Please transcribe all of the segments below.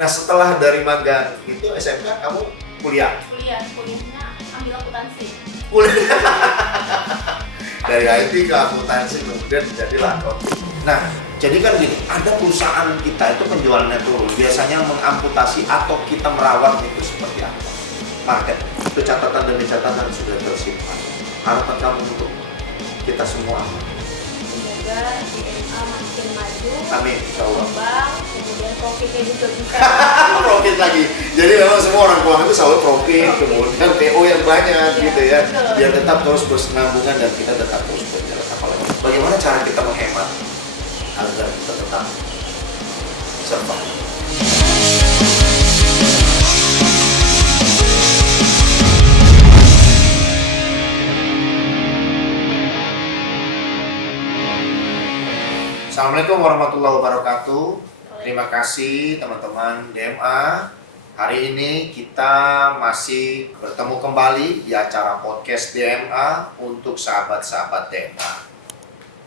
Nah setelah dari magang itu SMK kamu Kuliahnya ambil akuntansi. kuliah dari IT ke akuntansi kemudian jadilah accounting. Nah jadi kan gini, ada perusahaan kita itu penjualannya turun, biasanya mengamputasi atau kita merawat itu seperti apa? Market itu catatan demi catatan sudah tersimpan. Harapan kamu untuk kita semua apa? Semoga DNA makin maju. Amin, insya Allah. Berkembang, kemudian profitnya juga bisa. Profit lagi. Jadi memang semua orang keuangan itu selalu profit, kemudian PO yang banyak gitu ya. Biar tetap terus bersenambungan dan kita tetap terus berjalan. Apalagi bagaimana cara kita menghemat agar kita tetap survive. Assalamualaikum warahmatullahi wabarakatuh. Terima kasih teman-teman DMA. Hari ini kita masih bertemu kembali di acara podcast DMA untuk sahabat-sahabat DMA.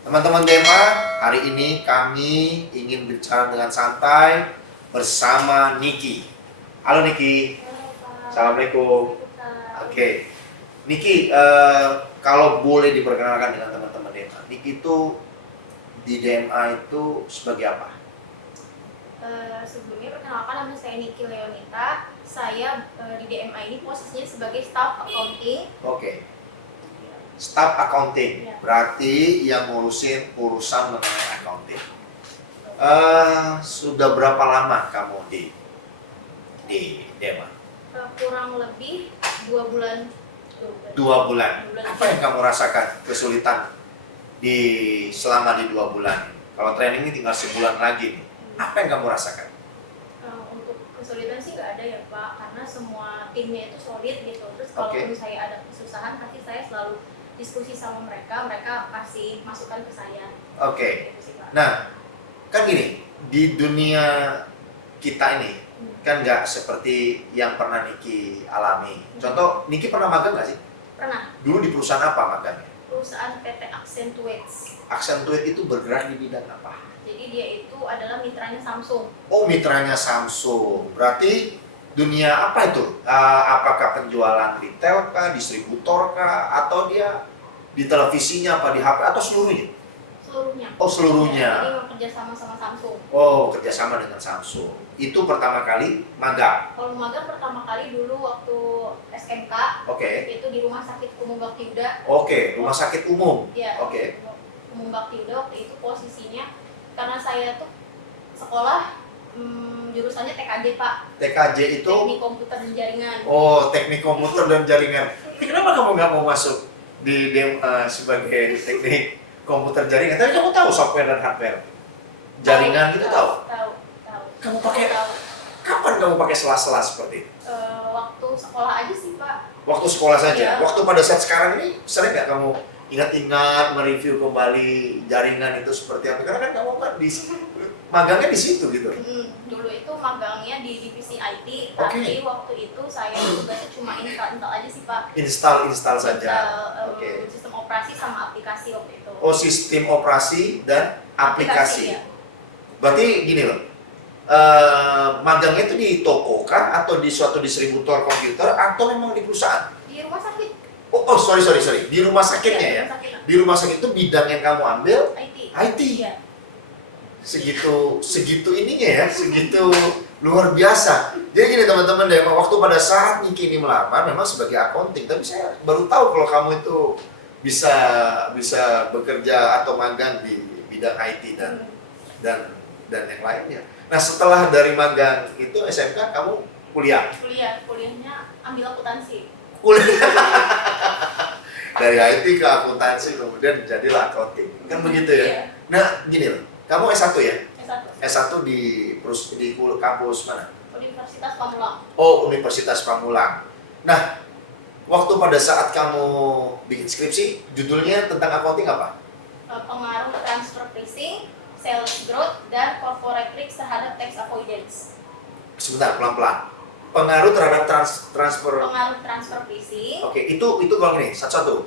Teman-teman DMA, hari ini kami ingin bicara dengan santai bersama Niki. Halo Niki. Assalamualaikum. Oke. Niki, kalau boleh diperkenalkan dengan teman-teman DMA, Niki itu di DMA itu sebagai apa? Sebelumnya perkenalkan, nama saya Niki Leonita. Saya di DMA ini posisinya sebagai staff accounting. Oke. Staff accounting, Ya. berarti yang ngurusin urusan mengenai accounting. Sudah berapa lama kamu di DMA? Kurang lebih 2 bulan. 2 bulan. Apa yang kamu rasakan kesulitan selama di 2 bulan? Kalau training ini tinggal sebulan lagi nih. Apa yang kamu rasakan? Untuk kesulitan sih nggak ada ya Pak, karena semua timnya itu solid gitu. Terus kalaupun saya ada kesusahan, pasti saya selalu diskusi sama mereka kasih masukan ke saya. Oke. Gitu sih, Pak. Nah, kan gini, di dunia kita ini kan nggak seperti yang pernah Niki alami. Contoh, Niki pernah magang nggak sih? Pernah. Dulu di perusahaan apa magangnya? Perusahaan PT Accentuates. Accentuate itu bergerak di bidang apa? Jadi dia itu adalah mitranya Samsung. Oh, mitranya Samsung. Berarti dunia apa itu? Apakah penjualan retail kah, distributor kah, atau dia di televisinya apa di HP atau seluruhnya? Seluruhnya. Oh, seluruhnya. Jadi bekerja sama Samsung. Oh, kerjasama dengan Samsung. Itu pertama kali magang. Kalau magang pertama kali dulu waktu SMK, Oke. itu di Rumah Sakit Umum Bakti Yuda. Oke, rumah sakit umum. Ya, Oke. Umum Bakti Yuda waktu itu posisinya karena saya tuh sekolah jurusannya TKJ Pak. TKJ itu? Teknik Komputer dan Jaringan. Oh, teknik komputer dan jaringan. Kenapa kamu nggak mau masuk di DMA sebagai teknik komputer jaringan? Tapi kamu tahu software dan hardware jaringan itu tahu? Tahu. Kamu pakai kapan kamu pakai sela-sela seperti itu? Waktu sekolah aja sih Pak. Waktu sekolah saja. Iya. Waktu pada saat sekarang ini sering nggak kamu ingat-ingat mereview kembali jaringan itu seperti apa? Karena kan kamu kan magangnya di situ gitu. Dulu itu magangnya di divisi IT, Oke. tapi waktu itu saya tugasnya cuma install aja sih Pak. Install saja. Install, Oke. sistem operasi sama aplikasi waktu itu. Oh, sistem operasi dan aplikasi. Ya. Berarti gini loh. Magangnya itu di toko kah atau di suatu distributor komputer atau memang di perusahaan? Di rumah sakit. Oh, sorry. Di rumah sakitnya ya. Rumah sakit. Di rumah sakit itu bidang yang kamu ambil IT. Iya. Segitu ininya ya, segitu luar biasa. Jadi gini teman-teman deh, waktu pada saat Niki ini melamar memang sebagai accounting, tapi saya baru tahu kalau kamu itu bisa bekerja atau magang di bidang IT dan yang lainnya. Nah setelah dari magang itu SMK kamu Kuliahnya ambil akuntansi. Dari IT ke akuntansi kemudian jadilah accounting, kan begitu ya? Iya. Nah gini loh, kamu S1 ya? S1. S1 di kampus mana? Universitas Pamulang. Oh, Universitas Pamulang. Nah, waktu pada saat kamu bikin skripsi, judulnya tentang accounting apa? Pengaruh transfer pricing, sales growth, dan corporate risk terhadap tax avoidance. Sebentar, pelan-pelan. Pengaruh terhadap transfer. Pengaruh transfer pricing. Oke, itu kalau gini, satu-satu.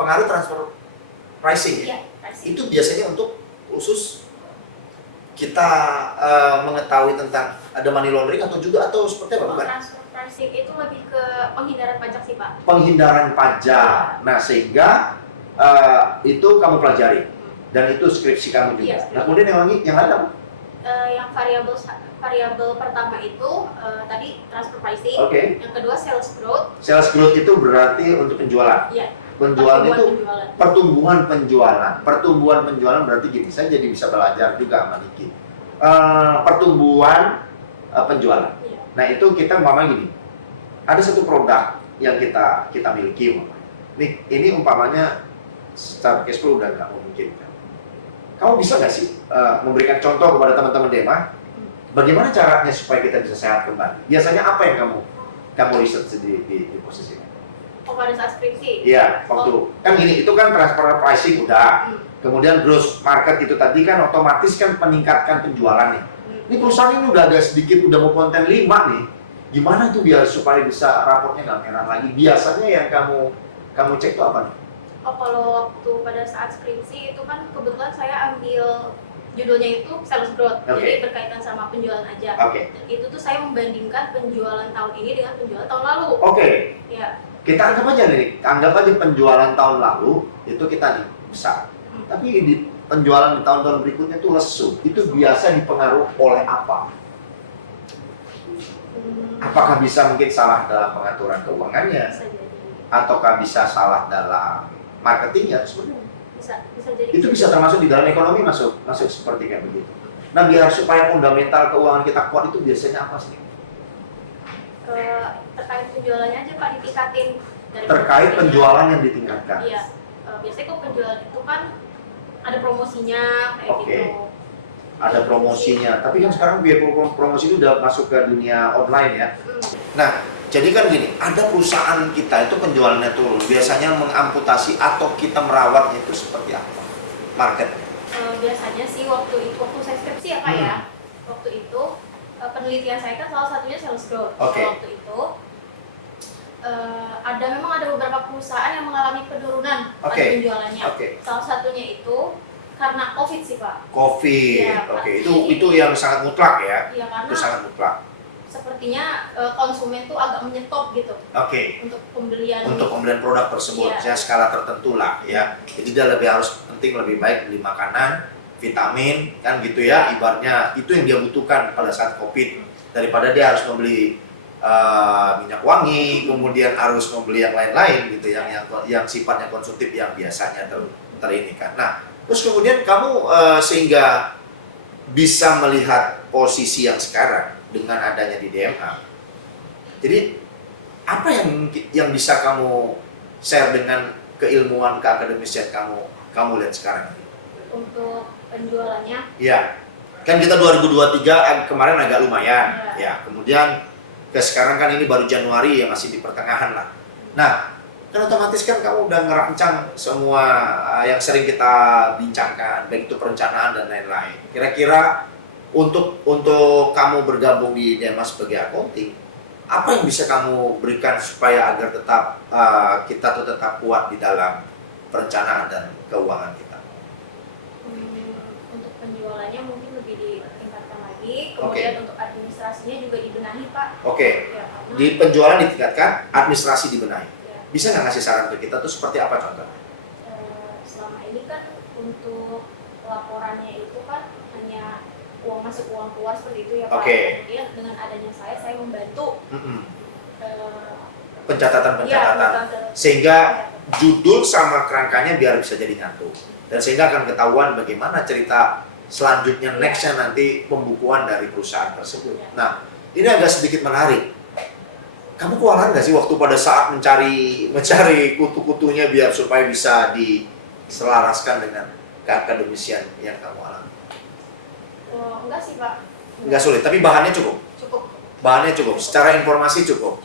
Pengaruh transfer pricing ya? Iya, pricing. Itu biasanya untuk khusus kita mengetahui tentang ada money laundering atau juga atau seperti apa? Bukan? Transfer pricing itu lebih ke penghindaran pajak sih Pak. Penghindaran pajak. Nah, sehingga itu kamu pelajari dan itu skripsi kamu juga. Iya, Nah, kemudian yang lain apa? Yang variabel pertama itu tadi transfer pricing. Oke. Yang kedua sales growth. Sales growth itu berarti untuk penjualan. Iya. Penjualan itu penjualan. Pertumbuhan penjualan berarti gini, saya jadi bisa belajar juga sama Niki. Pertumbuhan penjualan. Iya. Nah, itu kita umpamanya gini. Ada satu produk yang kita miliki umpamanya. Ini umpamanya secara cash flow udah nggak memungkinkan. Kamu bisa nggak sih memberikan contoh kepada teman-teman DEMA bagaimana caranya supaya kita bisa sehat kembali? Biasanya apa yang kamu riset di posisi ini? Oh, pada saat skripsi? Iya, waktu kan gini, itu kan transfer pricing udah, kemudian gross market itu tadi kan otomatis kan meningkatkan penjualan nih. Ini perusahaan ini udah agak sedikit, udah mau konten 5 nih. Gimana tuh biar supaya bisa raportnya nggak merah lagi? Biasanya yang kamu cek tuh apa nih? Oh, kalau waktu pada saat skripsi itu kan kebetulan saya ambil judulnya itu sales growth, jadi berkaitan sama penjualan aja. Itu tuh saya membandingkan penjualan tahun ini dengan penjualan tahun lalu. Ya. Kita anggap aja penjualan tahun lalu itu kita nih besar. Tapi di penjualan di tahun-tahun berikutnya tuh lesu. Itu biasa dipengaruhi oleh apa? Apakah bisa mungkin salah dalam pengaturan keuangannya? Ataukah bisa salah dalam marketingnya? Bisa jadi. Itu bisa termasuk di dalam ekonomi masuk seperti kayak begitu. Nah, biar supaya fundamental keuangan kita kuat itu biasanya apa sih? Terkait penjualannya aja Pak, ditingkatin. Terkait penjualan yang ditingkatkan. Iya. Biasanya kok penjualan itu kan ada promosinya kayak gitu. Ada promosinya, tapi kan sekarang biaya promosi itu udah masuk ke dunia online ya. Nah, jadi kan gini, ada perusahaan kita itu penjualannya turun, biasanya mengamputasi atau kita merawatnya itu seperti apa? Marketnya? Biasanya sih waktu saya skripsi ya Pak ya, waktu itu penelitian saya kan salah satunya sales growth. Waktu itu memang ada beberapa perusahaan yang mengalami penurunan pada penjualannya. Salah satunya itu karena COVID sih Pak. COVID, ya, itu yang sangat mutlak ya? Iya, karena itu sangat mutlak. Sepertinya konsumen tuh agak menyetop gitu. Untuk pembelian produk tersebut ya skala tertentu lah ya. Jadi dia penting lebih baik beli makanan, vitamin kan gitu ya. Ibaratnya itu yang dia butuhkan pada saat COVID daripada dia harus membeli minyak wangi, kemudian harus membeli yang lain-lain gitu yang sifatnya konsumtif yang biasanya terini kan. Nah, terus kemudian kamu sehingga bisa melihat posisi yang sekarang dengan adanya di DMA. Jadi apa yang bisa kamu share dengan keilmuan keakademisian kamu lihat sekarang ini? Untuk penjualannya? Iya. Kan kita 2023 kemarin agak lumayan ya. Kemudian sekarang kan ini baru Januari ya, masih di pertengahan lah. Nah, kan otomatis kan kamu udah ngerancang semua yang sering kita bincangkan, baik itu perencanaan dan lain-lain. Kira-kira untuk kamu bergabung di DEMA sebagai accounting, apa yang bisa kamu berikan supaya agar kita tetap kuat di dalam perencanaan dan keuangan kita? Untuk penjualannya mungkin lebih ditingkatkan lagi, kemudian untuk administrasinya juga dibenahi Pak. Ya, di penjualan ditingkatkan, administrasi dibenahi. Bisa nggak ngasih saran ke kita tuh seperti apa contohnya? Selama ini kan untuk laporannya itu kan hanya uang masuk uang keluar seperti itu ya Pak. Kemudian dengan adanya saya membantu pencatatan sehingga judul sama kerangkanya biar bisa jadi nyatu dan sehingga akan ketahuan bagaimana cerita selanjutnya nextnya nanti pembukuan dari perusahaan tersebut. Nah, ini agak sedikit menarik. Kamu kewalahan nggak sih waktu pada saat mencari kutu-kutunya biar supaya bisa diselaraskan dengan keakademisian yang kamu alami? Enggak sih Pak. Enggak sulit, tapi bahannya cukup? Bahannya cukup, secara informasi cukup?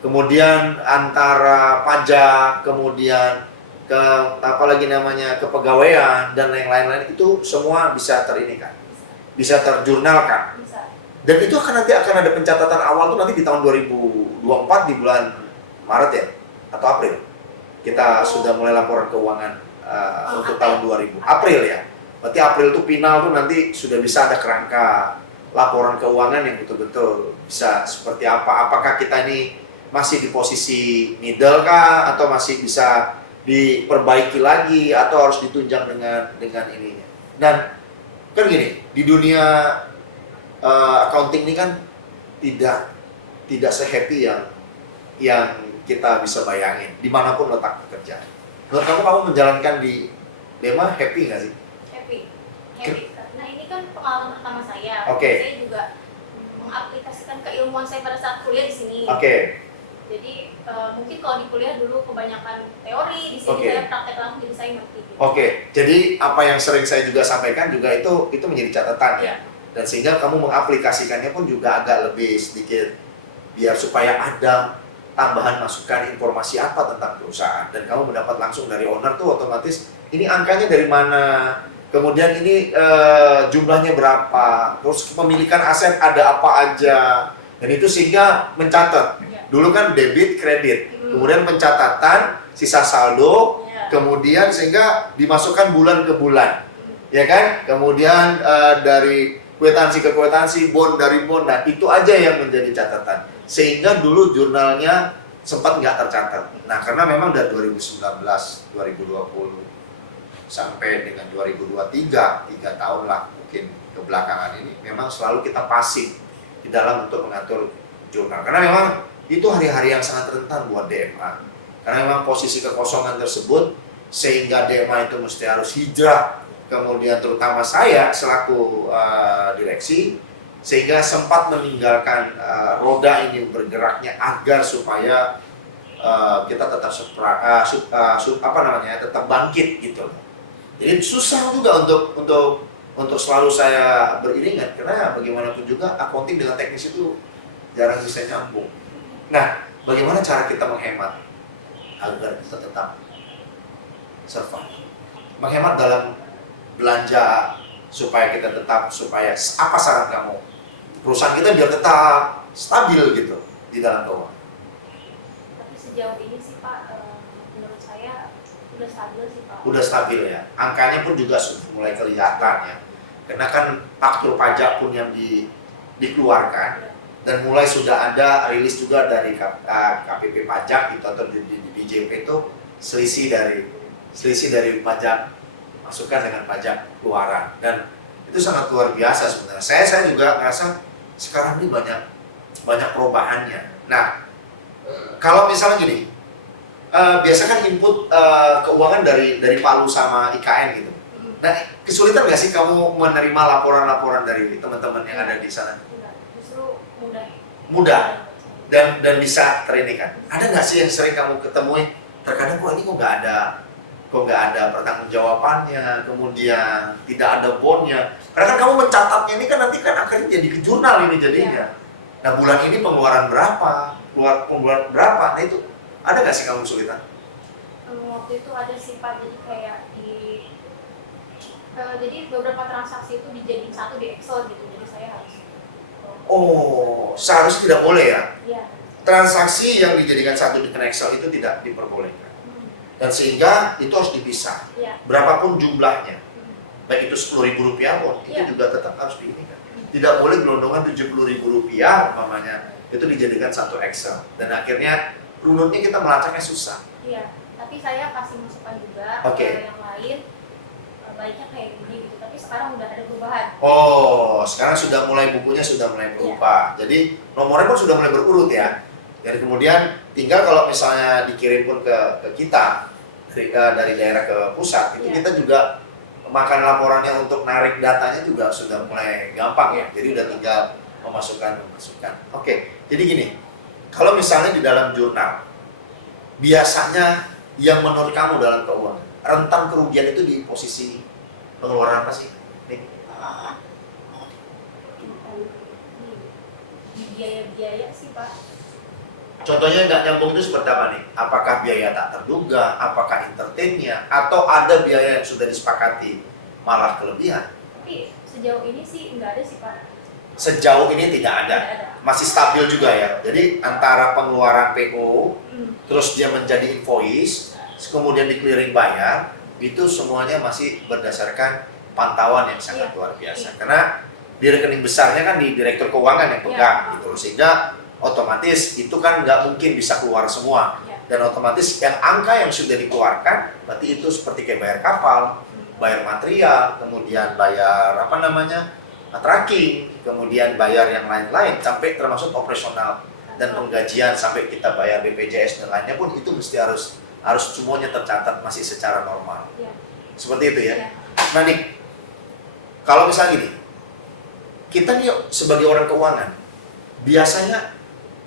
Kemudian antara pajak, kemudian kepegawaian dan yang lain-lain itu semua bisa bisa terjurnalkan. Dan itu nanti akan ada pencatatan awal tuh nanti di tahun 2024 di bulan Maret ya atau April. Kita sudah mulai laporan keuangan untuk tahun 2000 April ya. Berarti April itu final tuh nanti sudah bisa ada kerangka laporan keuangan yang betul-betul bisa seperti apa. Apakah kita ini masih di posisi middle kah, atau masih bisa diperbaiki lagi, atau harus ditunjang dengan ininya. Dan kan gini, di dunia accounting ini kan tidak se-happy yang kita bisa bayangin dimanapun letak pekerjaan. Menurut kamu menjalankan di DEMA happy nggak sih? Happy karena ini kan pengalaman pertama saya. Okay. Saya juga mengaplikasikan keilmuan saya pada saat kuliah di sini. Jadi mungkin kalau di kuliah dulu kebanyakan teori, di sini saya praktek langsung, jadi saya ngerti. Jadi apa yang sering saya juga sampaikan juga itu menjadi catatan ya. Dan sehingga kamu mengaplikasikannya pun juga agak lebih sedikit, biar supaya ada tambahan masukan informasi apa tentang perusahaan, dan kamu mendapat langsung dari owner tuh otomatis ini angkanya dari mana, kemudian ini jumlahnya berapa, terus kepemilikan aset ada apa aja, dan itu sehingga mencatat. Dulu kan debit, kredit, kemudian pencatatan, sisa saldo, kemudian sehingga dimasukkan bulan ke bulan, ya kan? Kemudian dari kwitansi ke kwitansi, bond dari bond, dan itu aja yang menjadi catatan. Sehingga dulu jurnalnya sempat nggak tercatat. Nah, karena memang dari 2019, 2020 sampai dengan 2023, 3 tahun lah mungkin kebelakangan ini, memang selalu kita pasif di dalam untuk mengatur jurnal. Karena memang itu hari-hari yang sangat rentan buat DMA. Karena memang posisi kekosongan tersebut, sehingga DMA itu mesti harus hijrah. Kemudian terutama saya selaku direksi, sehingga sempat meninggalkan roda ini bergeraknya agar supaya kita tetap tetap bangkit gitu. Jadi susah juga untuk selalu saya beriringan, karena bagaimanapun juga accounting dengan teknis itu jarang bisa nyambung. Nah, bagaimana cara kita menghemat agar kita tetap survive? Menghemat dalam belanja supaya apa saran kamu? Perusahaan kita biar tetap stabil gitu di dalam keuangan. Tapi sejauh ini sih Pak, menurut saya udah stabil sih Pak. Udah stabil ya. Angkanya pun juga sudah mulai kelihatan ya. Karena kan faktur pajak pun yang dikeluarkan, dan mulai sudah ada rilis juga dari KPP pajak gitu, atau di DJP itu selisih dari pajak masukan dengan pajak keluaran, dan itu sangat luar biasa sebenarnya. Saya juga ngerasa sekarang ini banyak perubahannya. Nah, kalau misalnya gini, biasa kan input keuangan dari Palu sama IKN gitu. Nah, kesulitan nggak sih kamu menerima laporan-laporan dari teman-teman yang ada di sana? Justru mudah dan bisa terini kan. Ada nggak sih yang sering kamu ketemui, terkadang kok ini kok nggak ada pertanggungjawabannya, kemudian tidak ada bondnya. Karena kan kamu mencatatnya ini kan nanti kan akan jadi ke jurnal ini jadinya. Nah, bulan ini pengeluaran berapa, pengeluaran berapa, nah itu ada nggak sih kamu kesulitan? Waktu itu ada sih Pak, jadi kayak jadi beberapa transaksi itu dijadiin satu di Excel gitu, jadi saya harus. Seharusnya tidak boleh ya? Iya. Transaksi yang dijadikan satu di Excel itu tidak diperbolehkan. Dan sehingga itu harus dipisah. Berapapun jumlahnya. Baik itu Rp10.000 pun, itu juga tetap harus diinikan. Tidak boleh gelondongan Rp70.000 mamanya, itu dijadikan satu Excel. Dan akhirnya runutnya kita melacaknya susah. Iya, tapi saya kasih masukan juga ke yang lain, baiknya kayak gini gitu, tapi sekarang udah ada perubahan. Sekarang bukunya sudah mulai berubah. Jadi nomornya pun sudah mulai berurut ya. Dan kemudian tinggal kalau misalnya dikirim pun ke kita dari daerah ke pusat, itu kita juga makan laporannya untuk narik datanya juga sudah mulai gampang ya. Jadi udah tinggal memasukkan. Jadi gini, kalau misalnya di dalam jurnal, biasanya yang menurut kamu dalam keuangan, rentan kerugian itu di posisi pengeluaran apa sih? Biaya-biaya sih Pak. Contohnya nggak nyambung itu seperti apa nih? Apakah biaya tak terduga, apakah entertainnya, atau ada biaya yang sudah disepakati malah kelebihan? Tapi sejauh ini sih nggak ada sih Pak. Sejauh ini tidak ada. Masih stabil juga ya. Jadi antara pengeluaran PO, terus dia menjadi invoice, kemudian di clearing bayar, itu semuanya masih berdasarkan pantauan yang sangat luar biasa. Karena di rekening besarnya kan di direktur keuangan yang pegang gitu loh, sehingga otomatis itu kan nggak mungkin bisa keluar semua. Dan otomatis yang angka yang sudah dikeluarkan berarti itu seperti kayak bayar kapal, bayar material, kemudian bayar tracking, kemudian bayar yang lain-lain sampai termasuk operasional dan penggajian sampai kita bayar BPJS dan lainnya pun itu mesti harus semuanya tercatat masih secara normal. Seperti itu ya. Nah nih, kalau misalnya gini, kita nih sebagai orang keuangan biasanya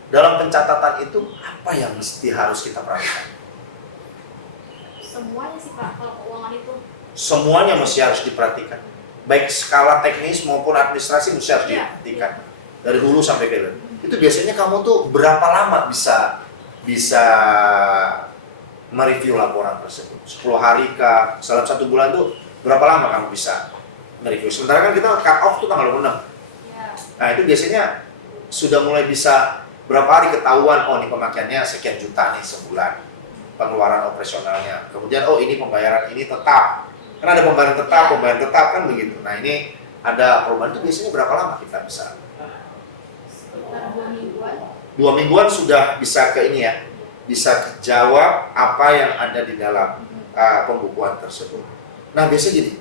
dalam pencatatan itu apa yang mesti harus kita perhatikan? Semuanya sih Pak, kalau keuangan itu. Semuanya mesti harus diperhatikan. Baik skala teknis maupun administrasi mesti harus diperhatikan. Dari hulu sampai ke hilir. Itu biasanya kamu tuh berapa lama bisa mereview laporan tersebut? 10 hari kah? Dalam 1 bulan tuh berapa lama kamu bisa mereview? Sementara kan kita cut off tuh tanggal 26. Nah itu biasanya sudah mulai bisa berapa hari ketahuan, oh ini pemakaiannya sekian juta nih sebulan pengeluaran operasionalnya. Kemudian oh ini pembayaran ini tetap. Kan ada pembayaran tetap kan begitu. Nah ini ada perubahan itu biasanya berapa lama kita bisa? Sekitar 2 mingguan. 2 mingguan sudah bisa ke ini ya. Bisa jawab apa yang ada di dalam pembukuan tersebut. Nah biasanya gini,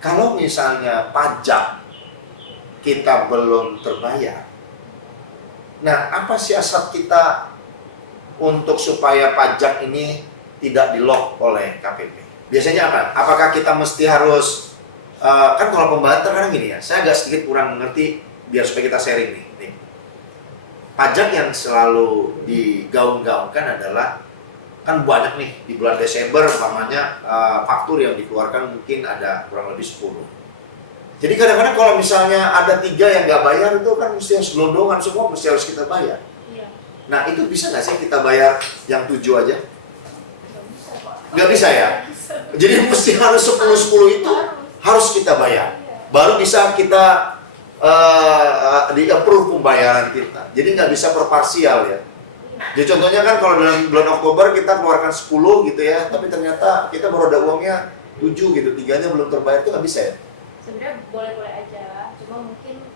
kalau misalnya pajak kita belum terbayar, nah apa siasat kita untuk supaya pajak ini tidak di-lock oleh KPP? Biasanya apa? Apakah kita mesti harus, kan kalau pembayaran kadang gini ya, saya agak sedikit kurang mengerti biar supaya kita sharing nih. Pajak yang selalu digaung-gaungkan adalah kan banyak nih di bulan Desember umpamanya faktur yang dikeluarkan mungkin ada kurang lebih 10. Jadi kadang-kadang kalau misalnya ada 3 yang nggak bayar itu kan mesti harus gelondongan semua, mesti harus kita bayar. Nah itu bisa nggak sih kita bayar yang 7 aja? Nggak bisa ya? Jadi mesti harus 10-10 itu harus kita bayar. Baru bisa kita di-approve pembayaran kita. Jadi nggak bisa per parsial ya. Jadi contohnya kan kalau dalam bulan Oktober kita keluarkan 10 gitu ya, tapi ternyata kita baru ada uangnya 7 gitu, 3-nya belum terbayar, itu nggak bisa ya? Sebenarnya boleh-boleh aja, cuma mungkin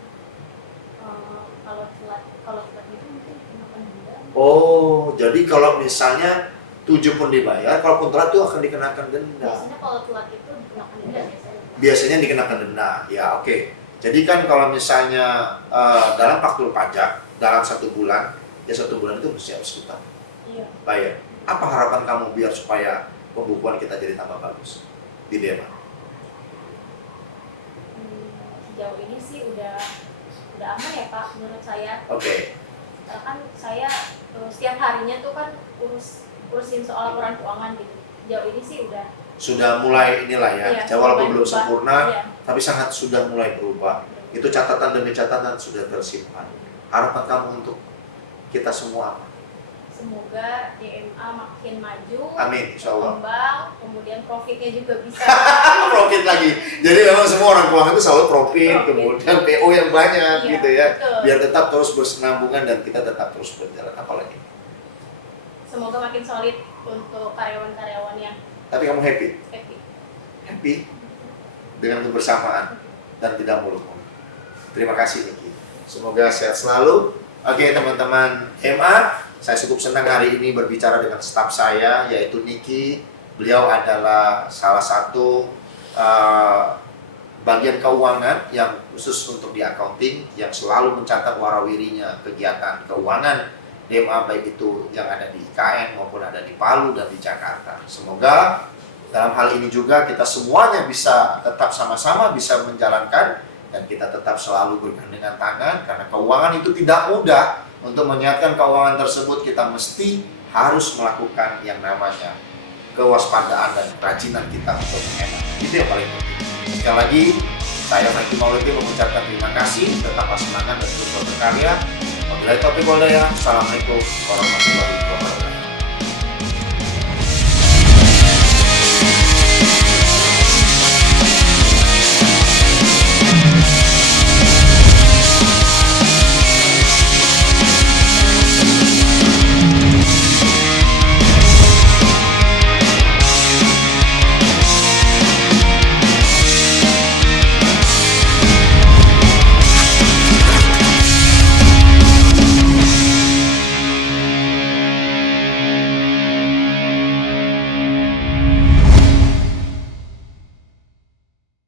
kalau telat itu mungkin dikenakan denda. Oh, jadi kalau misalnya 7 pun dibayar, kalaupun telat itu akan dikenakan denda. Biasanya kalau telat itu dikenakan denda biasanya dikenakan denda, ya oke. Jadi kan kalau misalnya dalam faktur pajak dalam 1 bulan, ya 1 bulan itu mesti harus kita bayar. Apa harapan kamu biar supaya pembukuan kita jadi tambah bagus di DEMA? Sejauh ini sih udah aman ya Pak menurut saya. Oke. Kan saya setiap harinya tuh kan urusin soal laporan keuangan gitu. Sejauh ini sih sudah mulai inilah ya, walaupun belum sempurna, tapi sudah mulai berubah. Itu catatan demi catatan sudah tersimpan. Harapan kamu untuk kita semua apa? Semoga DMA makin maju, amin, insyaallah. Berkembang, kemudian profitnya juga bisa. Profit lagi. Jadi memang semua orang keuangan itu selalu profit. Kemudian PO yang banyak gitu ya, betul. Biar tetap terus bersenambungan dan kita tetap terus berjalan. Apalagi? Semoga makin solid untuk karyawan-karyawan yang. Tapi kamu happy? Happy dengan kebersamaan dan tidak muluk-muluk. Terima kasih Niki. Semoga sehat selalu. Oke teman-teman MA, saya cukup senang hari ini berbicara dengan staf saya yaitu Niki. Beliau adalah salah satu bagian keuangan yang khusus untuk di accounting yang selalu mencatat warawirinya kegiatan keuangan DMA baik itu yang ada di IKN maupun ada di Palu dan di Jakarta. Semoga dalam hal ini juga kita semuanya bisa tetap sama-sama bisa menjalankan dan kita tetap selalu bergandengan tangan karena keuangan itu tidak mudah. Untuk menyiapkan keuangan tersebut kita mesti harus melakukan yang namanya kewaspadaan dan kerajinan kita untuk menghemat. Itu yang paling penting. Sekali lagi, saya Franky Maulidi mengucapkan terima kasih, tetaplah semangat dan terus berkarya. Wabillahi taufiq wal hidayah. Assalamualaikum warahmatullahi wabarakatuh.